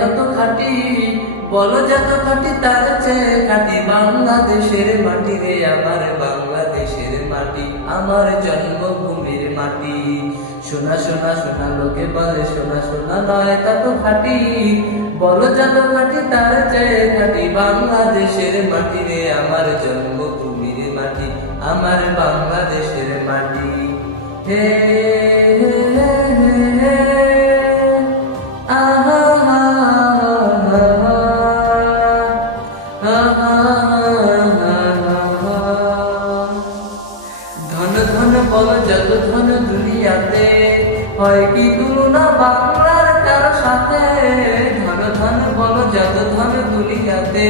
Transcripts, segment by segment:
তত খাটি। বলো যত খাটি, তার চেয়ে খাটি বাংলাদেশের মাটি রে, আমার বাংলাদেশের মাটি, আমার জন্মভূমির মাটি। শোনা শোনা শোনা, লোকে বলে, শোনা শোনা নয় তত খাটি। বলো যত খাটি, তার চেয়ে খাটি বাংলাদেশের মাটি রে, আমার জন্মভূমির মাটি, আমার বাংলাদেশের মাটি। বল যত ধন দুনিয়াতে, হয় কি তুলনা বাংলার কারও সাথে? ধন ধন বল যত ধন দুনিয়াতে,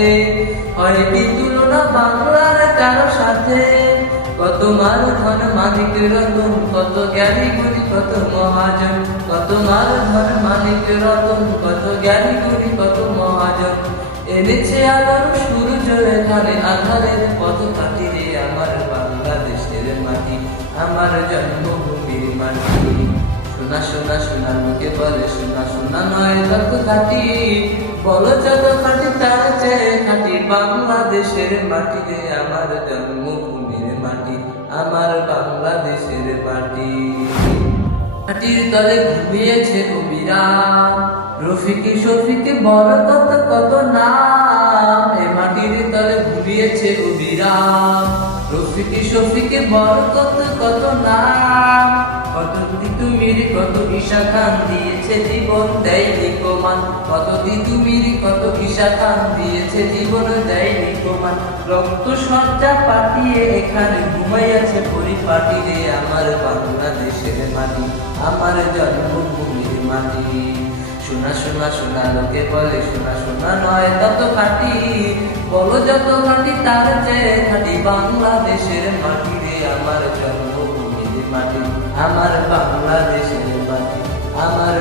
হয় কি তুলনা বাংলার কারও সাথে? কত মার ধন মালিক রতন জ্ঞানী কত মহাজন, কত মালিক রতন, কত জ্ঞানী কত মহাজন। এনেছে আলোর সূর্য এখানে, আধারের পথ আমার বাংলাদেশের মাটি, আমার জন্মভূমির মাটি। শোনা শোনা শোনা লোকে বলে, শোনা শোনা, নয় তত খাটি। বলো যত খাটি তার চেয়ে বাংলাদেশের মাটি রে আমার জন্মভূমির মাটি আমার বাংলাদেশের মাটি। মাটির তলে ঘুমিয়েছে কবিরা। রফিকি, শফিকে বড় কত কত নাম? এ মাটির তলে ঘুমিয়েছে কবিরা। রফিকি, শফিকে বড় কত কত নাম? তিতুমির কত ঈশা খান দিয়েছে জীবন দেয়নি প্রমাণ। কত তিতুমির কত ঈশা খান দিয়েছে জীবন দেয়নি প্রমাণ। রক্ত সজ্জা পাঠিয়ে এখানে ঘুমাইয়াছে পরিপাটি রে আমার বাংলাদেশের মাটি, আমার জন্মভূমির মাটি। শোনা শোনা শোনা, লোকে বলে শোনা শোনা নয় তত খাটি। বলো যত খাটি তার চেয়ে খাটি বাংলাদেশের মাটি রে আমার জন্মভূমির মাটি আমার বাংলাদেশের মাটি আমার